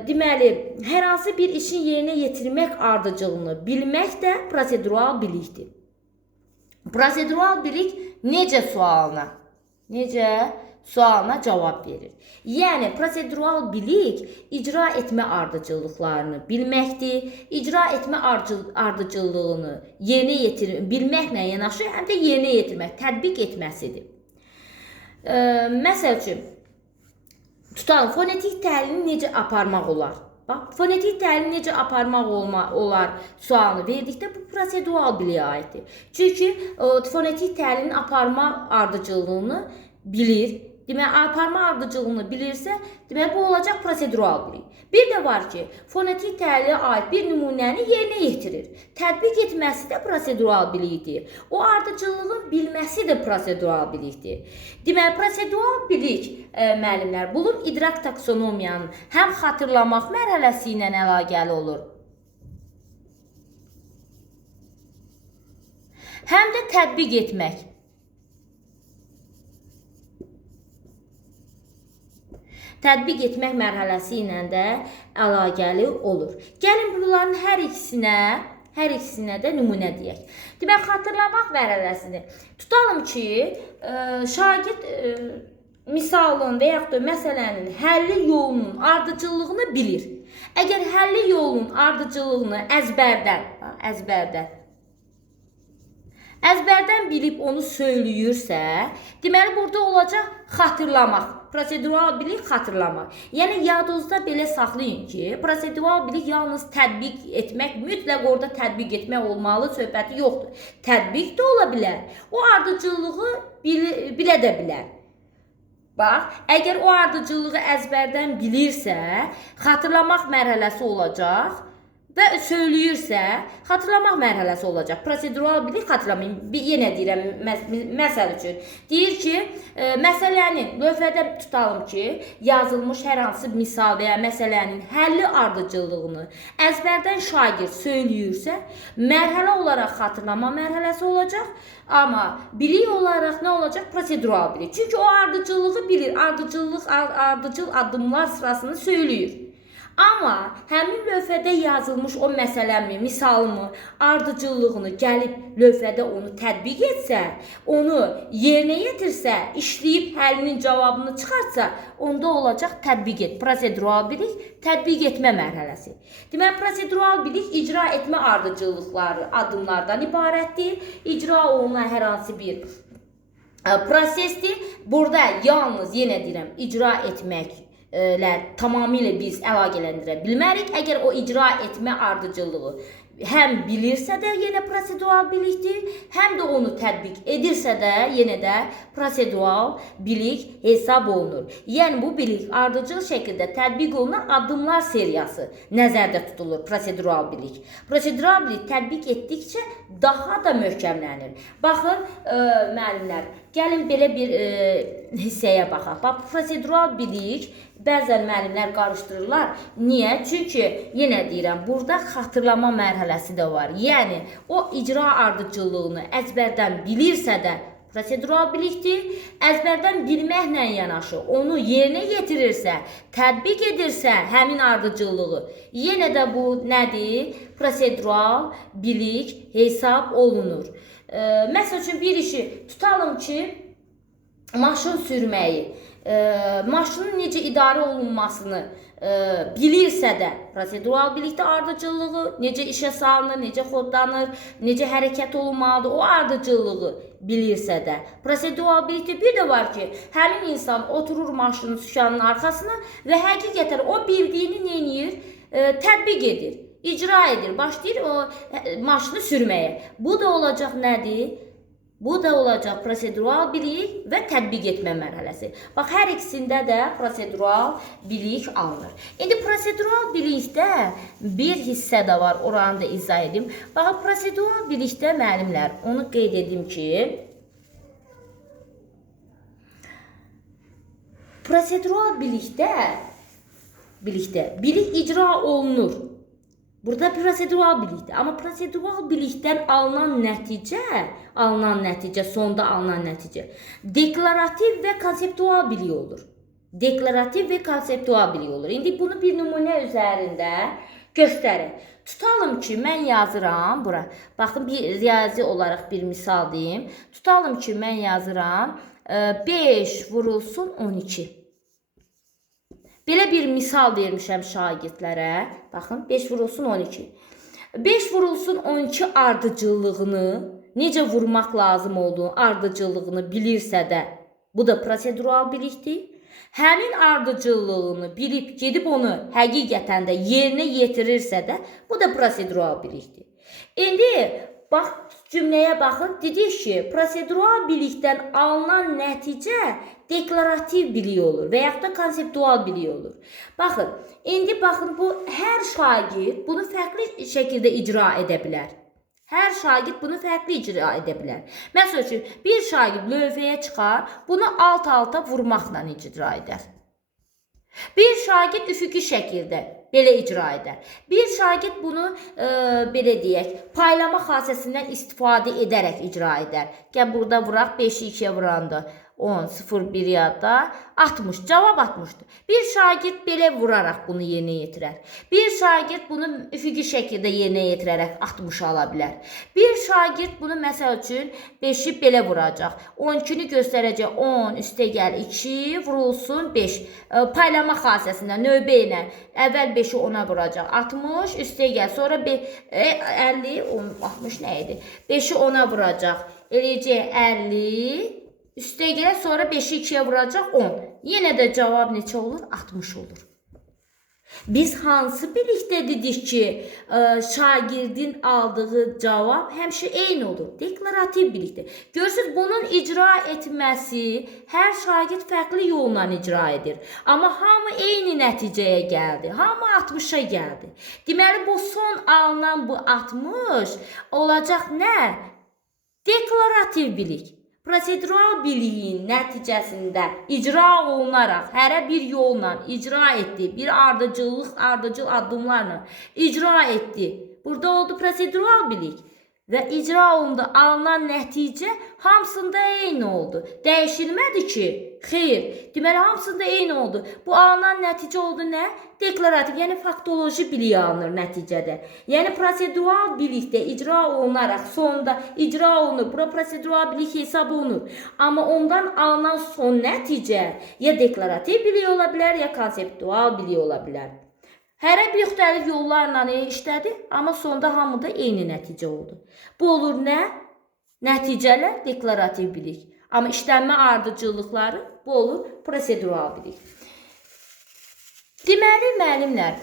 Deməli, hər hansı bir işin yerinə yetirmək ardıcıllığını bilmək də prosedural bilikdir. Prosedural bilik necə sualına cavab verir. Yəni, prosedural bilik icra etmə ardıcıllıqlarını bilməkdir, icra etmə ardıcıllığını bilməklə yanaşı, həm də yerinə yetirmək, tətbiq etməsidir. Məsəl üçün, tutalım, fonetik təhlilini necə aparmaq olar? Bax, fonetik təhlilini necə aparmaq olar sualını verdikdə bu prosedural biliyə aiddir. Çünki fonetik təhlilin aparma ardıcıllığını bilir. Deməli, aparma ardıcıllığını bilirsə, deməli, bu olacaq prosedural bilik. Bir də var ki, fonetik təhlilə aid bir nümunəni yerinə yetirir. Tətbiq etməsi də prosedural bilikdir. O ardıcıllığın bilməsi də prosedural bilikdir. Deməli, prosedural bilik, müəllimlər, bunun idrak taksonomiyanın həm xatırlamaq mərhələsi ilə əlaqəli olur, həm də tətbiq etmək. Tətbiq etmək mərhələsi ilə də əlaqəli olur. Gəlin bunların hər ikisinə də nümunə deyək. Demək, xatırlamaq mərhələsini. Tutalım ki, şagird misalın və yaxud da məsələnin həlli yolunun ardıcıllığını bilir. Əgər həlli yolunun ardıcıllığını əzbərdən bilib onu söyləyirsə, deməli, burada olacaq xatırlamaq. Prosedural bilik xatırlamaq. Yəni, yadınızda belə saxlayın ki, prosedural bilik yalnız tətbiq etmək, mütləq orada tətbiq etmək olmalı söhbəti yoxdur. Tətbiq də ola bilər. O ardıcıllığı bilə də bilər. Bax, əgər o ardıcıllığı əzbərdən bilirsə, xatırlamaq mərhələsi olacaq və söyləyirsə, xatırlamaq mərhələsi olacaq. Prosedural bilik xatırlamayın. Yenə deyirəm, məsəl üçün. Deyir ki, məsələnin, lövhədə tutalım ki, yazılmış hər hansı misal və ya məsələnin həlli ardıcıllığını əzbərdən şagird söyləyirsə, mərhələ olaraq xatırlama mərhələsi olacaq. Amma bilik olaraq nə olacaq? Prosedural bilik. Çünki o ardıcıllığı bilir, ardıcıl addımlar sırasını söyləyir. Amma həmin lövhədə yazılmış o məsələmi, misalımı, ardıcıllığını gəlib lövhədə onu tətbiq etsə, onu yerinə yetirsə, işləyib həllinin cavabını çıxartsa, onda olacaq tətbiq et. Prosedural bilik, tətbiq etmə mərhələsi. Deməli, prosedural bilik icra etmə ardıcıllıqları addımlardan ibarətdir. İcra olunan hər hansı bir prosesdir. Burada yalnız, yenə deyirəm, icra etmək tamamilə biz əlaqələndirə bilmərik. Əgər o icra etmə ardıcıllığı həm bilirsə də yenə prosedural bilikdir, həm də onu tətbiq edirsə də yenə də prosedural bilik hesab olunur. Yəni, bu bilik ardıcıl şəkildə tətbiq olunan addımlar seriyası nəzərdə tutulur prosedural bilik. Prosedural bilik tətbiq etdikcə daha da möhkəmlənir. Baxın, müəllimlər, gəlin belə bir hissəyə baxaq. Bax, prosedural bilik bəzən müəllimlər qarışdırırlar. Niyə? Çünki, yenə deyirəm, burada xatırlama mərhələsi də var. Yəni, o icra ardıcıllığını əzbərdən bilirsə də prosedural bilikdir. Əzbərdən bilməklə yanaşı, onu yerinə yetirirsə, tətbiq edirsə həmin ardıcıllığı, yenə də bu nədir? Prosedural bilik hesab olunur. Məsəl üçün, bir işi tutalım ki, maşın sürməyi, maşının necə idarə olunmasını bilirsə də prosedural bilikdə ardıcıllığı, necə işə salınır, necə kodlanır, necə hərəkət olunmalıdır, o ardıcıllığı bilirsə də prosedural bilikdə. Bir də var ki, həmin insan oturur maşının sükanının arxasına və həqiqətən o bildiyini neyir? Tətbiq edir, icra edir, başlayır o maşını sürməyə. Bu da olacaq nədir? Bu da olacaq prosedural bilik və tətbiq etmə mərhələsi. Bax, hər ikisində də prosedural bilik alınır. İndi prosedural bilikdə bir hissə də var, oranı da izah edim. Bax, prosedural bilikdə müəllimlər, onu qeyd edim ki, prosedural bilikdə bilikdə bilik icra olunur. Burada prosedural bilikdir. Amma prosedural bilikdən alınan nəticə, sonda alınan nəticə deklarativ və konseptual bilik olur. Deklarativ və konseptual bilik olur. İndi bunu bir nümunə üzərində göstərir. Tutalım ki, mən yazıram bura. Baxın, bir riyazi olaraq bir misal deyim. Tutalım ki, mən yazıram 5 vurulsun 12. Belə bir misal vermişəm şagirdlərə. Baxın, 5 vurulsun 12. 5 vurulsun 12 ardıcıllığını, necə vurmaq lazım olduğunu, ardıcıllığını bilirsə də, bu da prosedural bilikdir. Həmin ardıcıllığını bilib gedib onu həqiqətən də yerinə yetirirsə də, bu da prosedural bilikdir. İndi bax, cümləyə baxın, dedik ki, prosedural bilikdən alınan nəticə deklarativ bilik olur və yaxud da konseptual bilik olur. Baxın, indi baxın, bu hər şagird bunu fərqli şəkildə icra edə bilər. Hər şagird bunu fərqli icra edə bilər. Məsəl üçün, bir şagird lövhəyə çıxar, bunu alt-alta vurmaqla icra edər. Bir şagird üfüqi şəkildə belə icra edər. Bir şagird bunu belə deyək, paylama xassəsindən istifadə edərək icra edər. Gəl burada vuraq, 5-i 2-yə vuranda 10, 0, 1 yadda 60. Cavab 60'dır. Bir şagird belə vuraraq bunu yerinə yetirər. Bir şagird bunu üfüqi şəkildə yerinə yetirərək 60 ala bilər. Bir şagird bunu məsəl üçün 5'i belə vuracaq. 12'ni göstərəcək 10 üstə gəl 2 vurulsun 5. Paylama xassəsindən növbə ilə əvvəl 5'i 10'a vuracaq. 60 üstə gəl. Sonra 50 60 nə idi? 5'i 10'a vuracaq. Eləyəcək 50 üstə gələ, sonra 5'i 2'yə vuracaq 10. Yenə də cavab neçə olur? 60 olur. Biz hansı bilikdə dedik ki, şagirdin aldığı cavab həmişə eyni olur. Deklarativ bilikdir. Görürsünüz, bunun icra etməsi hər şagird fərqli yolla icra edir. Amma hamı eyni nəticəyə gəldi. Hamı 60'a gəldi. Deməli, bu son alınan bu 60 olacaq nə? Deklarativ bilik. Prosedural biliyin nəticəsində icra olunaraq hərə bir yolla icra etdi. Bir ardıcıl addımlarla icra etdi. Burada oldu prosedural bilik. Və icra olundu, alınan nəticə hamısında eyni oldu. Dəyişilmədi ki, xeyr. Deməli, hamısında eyni oldu. Bu alınan nəticə oldu nə? Deklarativ, yəni faktoloji bilik alınır nəticədə. Yəni, prosedural bilikdə icra olunaraq sonunda icra olunur. Bura prosedural bilik hesab olunur. Amma ondan alınan son nəticə ya deklarativ bilik ola bilər, ya konseptual bilik ola bilər. Hərə bir müxtəlif yollarla işlədi, amma sonda hamıda eyni nəticə oldu. Bu olur nə? Nəticələr deklarativ bilik. Amma işlənmə ardıcıllıqları bu olur prosedural bilik. Deməli, müəllimlər,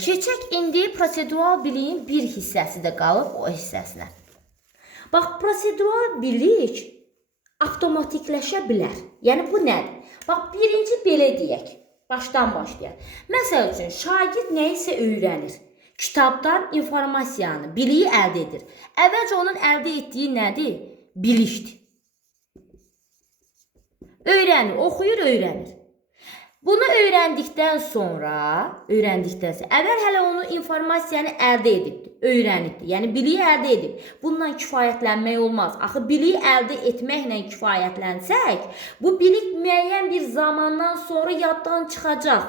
keçək indi prosedural biliyin bir hissəsi də qalıb o hissəsinə. Bax, prosedural bilik avtomatikləşə bilər. Yəni, bu nədir? Bax, birinci belə deyək. Başdan başlayaq. Məsəl üçün, şagird nə isə öyrənir. Kitabdan informasiyanı, biliyi əldə edir. Əvvəlcə onun əldə etdiyi nədir? Bilikdir. Öyrənir, oxuyur, öyrənir. Bunu öyrəndikdən sonra, əvvəl hələ onu informasiyanı əldə edibdir, öyrənibdir. Yəni, biliyi əldə edib. Bununla kifayətlənmək olmaz. Axı, biliyi əldə etməklə kifayətlənsək, bu bilik müəyyən bir zamandan sonra yaddan çıxacaq,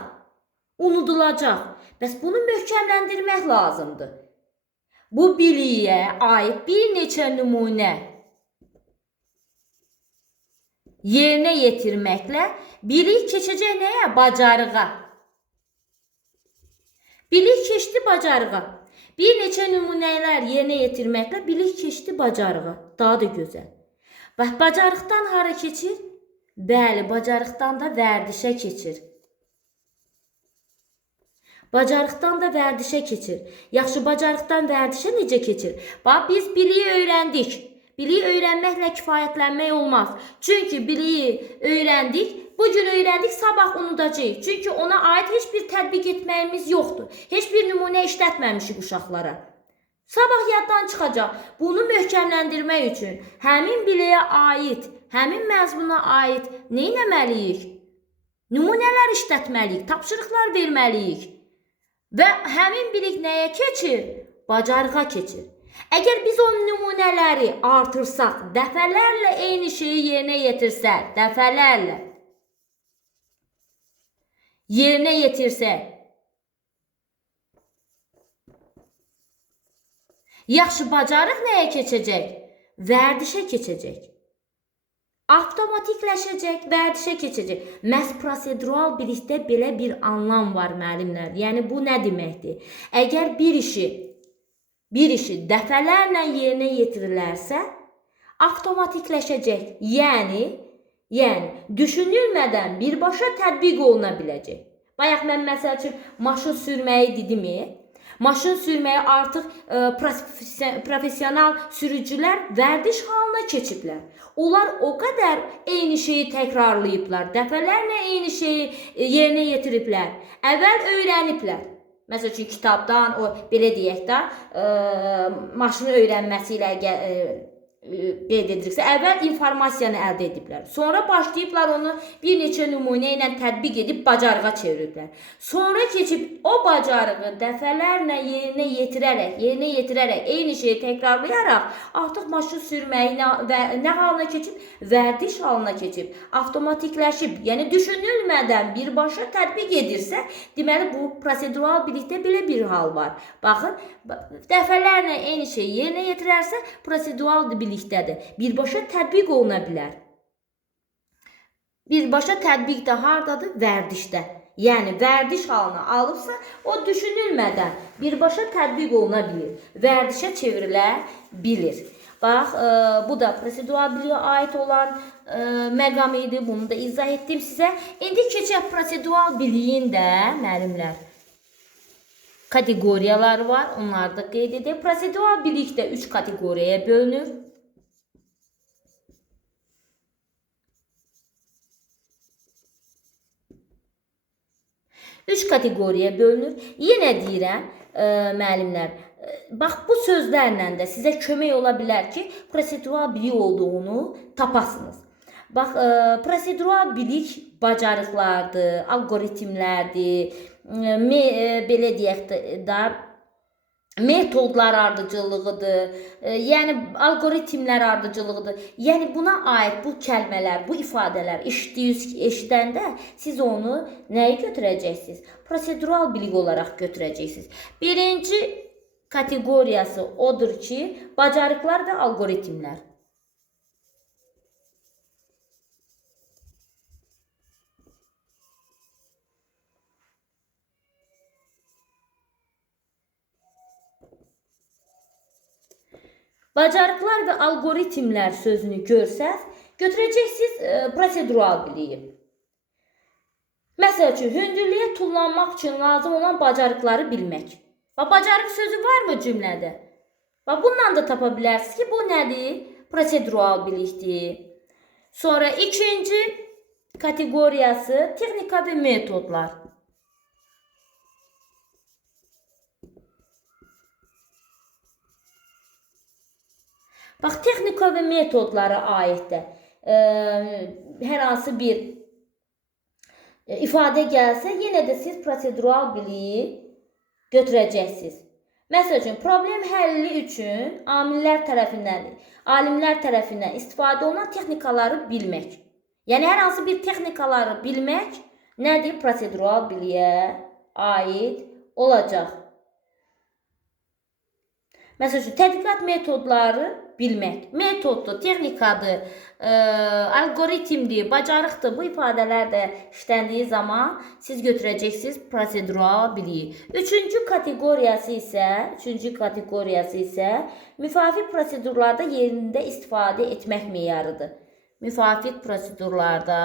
unudulacaq. Bəs bunu möhkəmləndirmək lazımdır. Bu biliyə aid bir neçə nümunə yerinə yetirməklə bilik keçəcək nəyə? Bacarığa. Bilik keçdi bacarığa. Bir neçə nümunələr yerinə yetirməklə bilik keçdi bacarığa. Daha da gözəl. Bax, bacarıqdan hara keçir? Bəli, bacarıqdan da vərdişə keçir. Bacarıqdan da vərdişə keçir. Yaxşı, bacarıqdan vərdişə necə keçir? Bax, biz biliyi öyrəndik. Biliyi öyrənməklə kifayətlənmək olmaz. Çünki biliyi öyrəndik, bugün öyrəndik, sabah unudacağıq. Çünki ona aid heç bir tətbiq etməyimiz yoxdur. Heç bir nümunə işlətməmişik uşaqlara. Sabah yaddan çıxacaq. Bunu möhkəmləndirmək üçün həmin biliyə aid, həmin məzmuna aid nə etməliyik? Nümunələr işlətməliyik, tapşırıqlar verməliyik. Və həmin bilik nəyə keçir? Bacarığa keçir. Əgər biz o nümunələri artırsaq, dəfələrlə eyni şeyi yerinə yetirsək, dəfələrlə yerinə yetirsək, yaxşı bacarıq nəyə keçəcək? Vərdişə keçəcək. Avtomatikləşəcək, vərdişə keçəcək. Məhz prosedural bilikdə belə bir anlam var müəllimlər. Yəni bu nə deməkdir? Əgər bir işi dəfələrlə yerinə yetirilərsə, avtomatikləşəcək. Yəni düşünülmədən birbaşa tətbiq oluna biləcək. Bayaq mən məsəl üçün maşın sürməyi dedimmi? Maşın sürməyi artıq profesional sürücülər vərdiş halına keçiblər. Onlar o qədər eyni şeyi təkrarlayıblar, dəfələrlə eyni şeyi yerinə yetiriblər, əvvəl öyrəniblər. Məsəl üçün kitabdan, belə deyək də, maşını öyrənməsi ilə qeyd ediriksə, əvvəl informasiyanı əldə ediblər. Sonra başlayıblar onu bir neçə nümunə ilə tətbiq edib bacarığa çeviriblər. Sonra keçib o bacarığı dəfələrlə yerinə yetirərək, eyni şeyi təkrarlayaraq artıq maşın sürməyi nə halına keçib? Vərdiş halına keçib, avtomatikləşib, yəni düşünülmədən birbaşa tətbiq edirsə, deməli bu prosedural bilikdə belə bir hal var. Baxın, dəfələrlə eyni şeyi yerinə yetirərsə, prosedural bilikdədir. Birbaşa tətbiq oluna bilər. Birbaşa tətbiq də hardadır? Vərdişdə. Yəni vərdiş halına alıbsa, o düşünülmədən birbaşa tətbiq oluna bilir. Vərdişə çevrilə bilir. Bax, bu da prosedural biliyə aid olan məqam idi. Bunu da izah etdim sizə. İndi keçək prosedural biliyin də, müəllimlər, kateqoriyaları var. Onları da qeyd edək. Prosedural bilik də 3 kateqoriyaya bölünür. Üç kateqoriyaya bölünür. Yenə deyirəm, müəllimlər, bax bu sözlərlə də sizə kömək ola bilər ki, prosedural bilik olduğunu tapasınız. Bax, prosedural bilik bacarıqlardır, algoritmlərdir, belə deyək də, metodlar ardıcıllığıdır, yəni algoritmlər ardıcıllığıdır. Yəni buna aid bu kəlmələr, bu ifadələr eşidəndə siz onu nəyi götürəcəksiniz? Prosedural bilik olaraq götürəcəksiniz. Birinci kateqoriyası odur ki, bacarıqlar və algoritmlər. Bacarıqlar və algoritmlər sözünü görsəz, götürəcəksiniz prosedural biliyi. Məsəl üçün, hündürlüyə tullanmaq üçün lazım olan bacarıqları bilmək. Bacarıq sözü varmı cümlədə? Bununla da tapa bilərsiniz ki, bu nədir? Prosedural bilikdir. Sonra ikinci kateqoriyası texnika və metodlar. Bax, texnika və metodlara aiddir. Hər hansı bir ifadə gəlsə, yenə də siz prosedural biliyi götürəcəksiniz. Məsəl üçün, problem həlli üçün alimlər tərəfindən istifadə olunan texnikaları bilmək. Yəni, hər hansı bir texnikaları bilmək nədir? Prosedural biliyə aid olacaq. Məsəl üçün, tədqiqat metodları bilmək. Metoddur, texnikadır, algoritmdir, bacarıqdır. Bu ifadələr də işləndiyi zaman siz götürəcəksiniz prosedural biliyi. Üçüncü kateqoriyası isə müvafiq prosedurlarda yerində istifadə etmək meyarıdır. Müvafiq prosedurlarda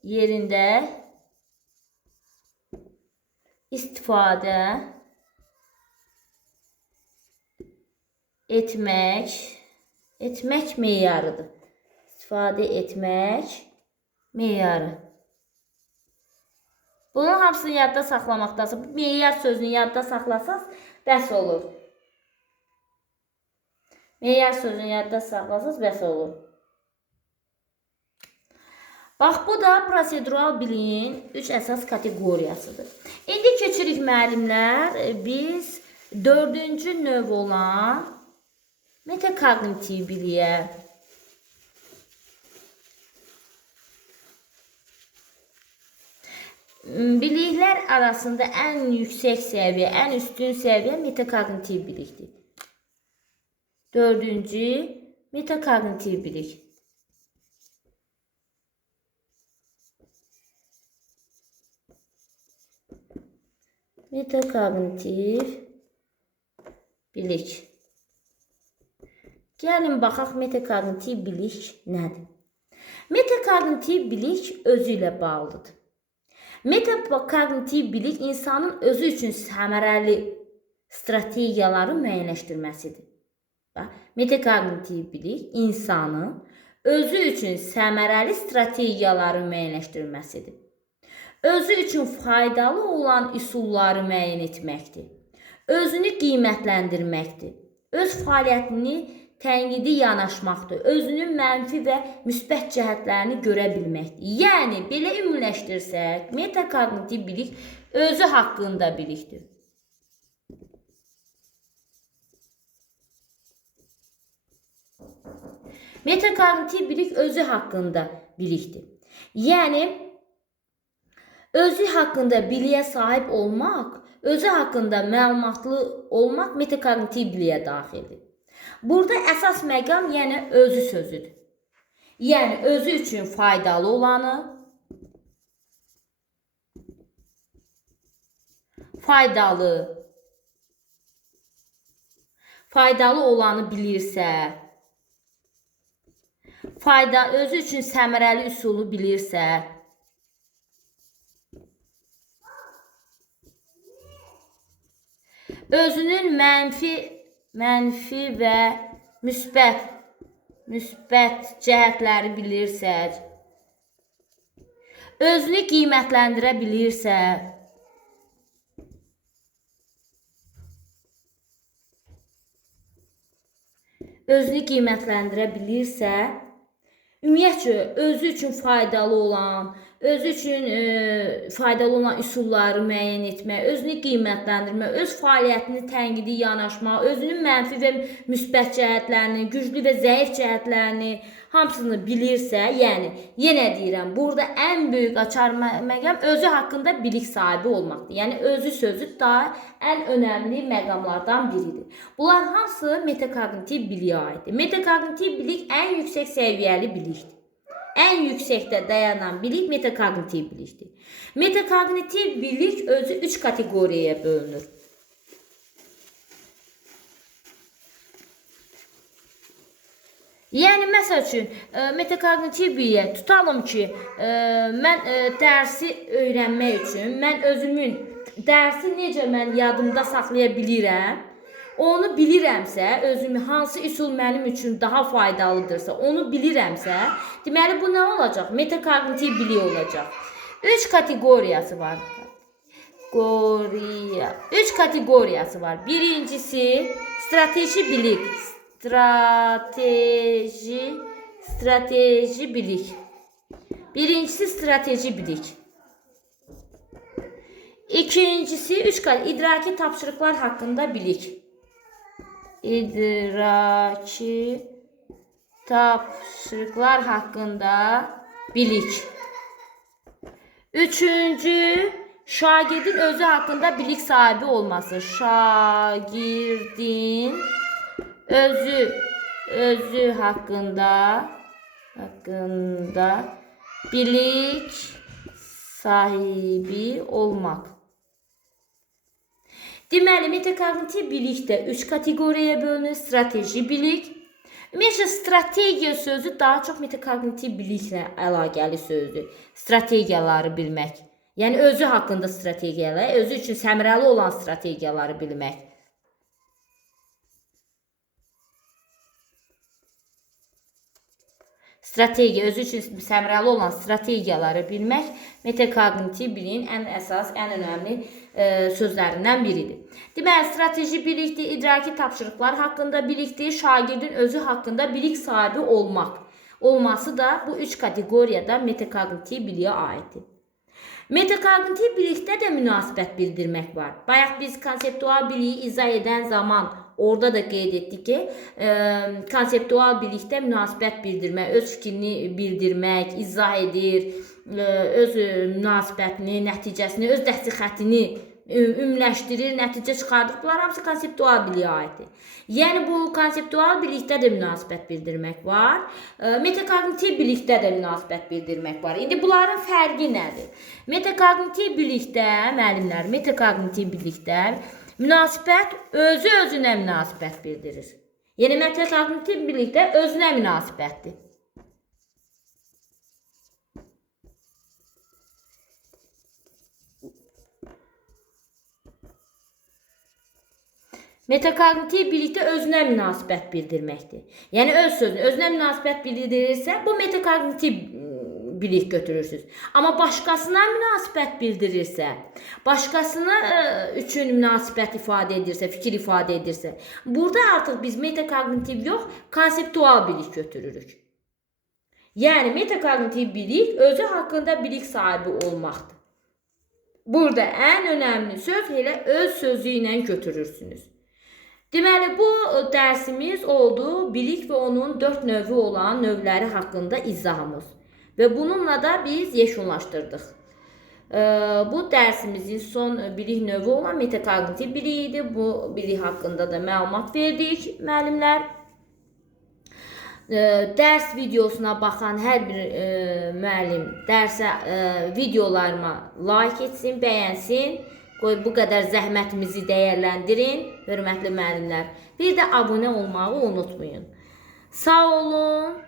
yerində istifadə etmək meyarıdır. İstifadə etmək meyarı. Bunun hamısını yadda saxlamaqdasınız. Meyar sözünü yadda saxlasaz, bəs olur. Meyar sözünü yadda saxlasaz, bəs olur. Bax, bu da prosedural biliyin 3 əsas kateqoriyasıdır. İndi keçirik müəllimlər, biz 4-cü növ olan metakognitiv biliyə. Biliklər arasında ən yüksək səviyyə, ən üstün səviyyə metakognitiv bilikdir. 4-cü metakognitiv bilik. Metakognitiv bilik. Gəlin baxaq metakognitiv bilik nədir? Metakognitiv bilik özü ilə bağlıdır. Metakognitiv bilik insanın özü üçün səmərəli strategiyaları müəyyənləşdirməsidir. Metakognitiv bilik insanın özü üçün səmərəli strategiyaları müəyyənləşdirməsidir. Özü üçün faydalı olan üsulları müəyyən etməkdir. Özünü qiymətləndirməkdir. Öz fəaliyyətini tənqidi yanaşmaqdır. Özünün mənfi və müsbət cəhətlərini görə bilməkdir. Yəni, belə ümumiləşdirsək, metakognitiv bilik özü haqqında bilikdir. Metakognitiv bilik özü haqqında bilikdir. Yəni, özü haqqında biliyə sahib olmaq, özü haqqında məlumatlı olmaq metakognitiv biliyə daxildir. Burada əsas məqam, yəni özü sözüdür. Yəni, özü üçün faydalı olanı, faydalı olanı bilirsə, özü üçün səmərəli üsulu bilirsə, özünün mənfi və müsbət cəhətləri bilirsə, özünü qiymətləndirə bilirsə, ümumiyyətcə, özü üçün faydalı olan üsulları müəyyən etmək, özünü qiymətləndirmək, öz fəaliyyətini tənqidi yanaşmaq, özünün mənfi və müsbət cəhətlərini, güclü və zəif cəhətlərini hamısını bilirsə, yəni, yenə deyirəm, burada ən böyük açar məqam özü haqqında bilik sahibi olmaqdır. Yəni, özü sözü daha ən önəmli məqamlardan biridir. Bunlar hamısı metakognitiv biliyə aiddir. Metakognitiv bilik ən yüksək səviyyəli bilikdir. Ən yüksəkdə dayanan bilik metakognitiv bilikdir. Metakognitiv bilik özü 3 kateqoriyaya bölünür. Yəni, məsəl üçün, metakognitiv biliyə tutalım ki, mən dərsi öyrənmək üçün, mən özümün dərsi necə mən yadımda saxlaya bilirəm, onu bilirəmsə, özümü hansı üsul mənim üçün daha faydalıdırsa, onu bilirəmsə, deməli, bu nə olacaq? Metakognitiv bilik olacaq. 3 kateqoriyası var. 3 kateqoriyası var. Birincisi, strateji bilik. Strateji bilik. Birincisi strateji bilik. İkincisi idraki tapşırıqlar haqqında bilik. İdraki tapşırıqlar haqqında bilik. Üçüncü, şagirdin özü haqqında bilik sahibi olması. Şagirdin özü haqqında bilik sahibi olmaq. Deməli, metakognitiv bilikdə 3 kateqoriyaya bölünür. Strateji bilik. Ümumiyyətlə, strategiya sözü daha çox metakognitiv biliklə əlaqəli sözdür. Strategiyaları bilmək. Yəni, özü haqqında strategiyalar, özü üçün səmərəli olan strategiyaları bilmək. Strategiya, özü üçün səmərəli olan strategiyaları bilmək metakognitiv biliyin ən əsas, ən önəmli sözlərindən biridir. Deməli, strateji bilikdir, idraki tapşırıqlar haqqında bilikdir, şagirdin özü haqqında bilik sahibi olması da bu üç kateqoriyada metakognitiv biliyə aiddir. Metakognitiv bilikdə də münasibət bildirmək var. Bayaq biz konseptual biliyi izah edən zaman orada da qeyd etdik ki, konseptual bilikdə münasibət bildirmək, öz fikrini bildirmək, izah edir, öz münasibətini, nəticəsini, öz dəsti xəttini ümləşdirir, nəticə çıxardır. Bunlar hamısı konseptual biliyə aiddir. Yəni bu konseptual bilikdə də münasibət bildirmək var, metakognitiv bilikdə də münasibət bildirmək var. İndi bunların fərqi nədir? Metakognitiv bilikdə, müəllimlər, metakognitiv bilikdə münasibət özü-özünə münasibət bildirir. Yəni metakognitiv bilikdə özünə münasibətdir. Metakognitiv bilikdə özünə münasibət bildirməkdir. Yəni öz sözünü özünə münasibət bildirirsə, bu metakognitiv bilik götürürsünüz. Amma başqasına münasibət bildirirsə, başqasına üçün münasibət ifadə edirsə, fikir ifadə edirsə, burada artıq biz metakognitiv yox, konseptual bilik götürürük. Yəni metakognitiv bilik özü haqqında bilik sahibi olmaqdır. Burada ən önəmli söz elə öz sözü ilə götürürsünüz. Deməli, bu dərsimiz oldu bilik və onun 4 növü olan növləri haqqında izahımız. Və bununla da biz yekunlaşdırdıq. Bu dərsimizin son bilik növü olan metakognitiv bilik idi. Bu bilik haqqında da məlumat verdik, müəllimlər. Dərs videosuna baxan hər bir müəllim dərsə videolarıma like etsin, bəyənsin. Qoy bu qədər zəhmətimizi dəyərləndirin, hörmətli müəllimlər. Bir də abunə olmağı unutmayın. Sağ olun.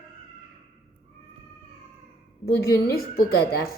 Bugünlük bu qədər.